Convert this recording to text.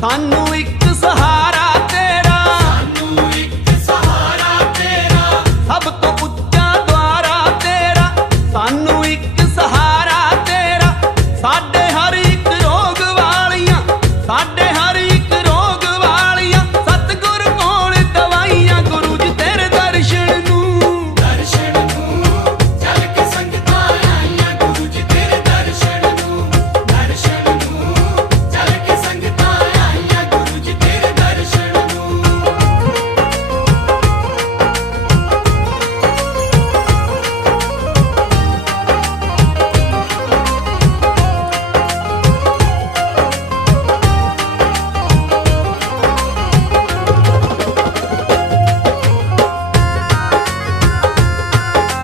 ਸਾਨੂੰ ਇੱਕ ਸਹਾਰਾ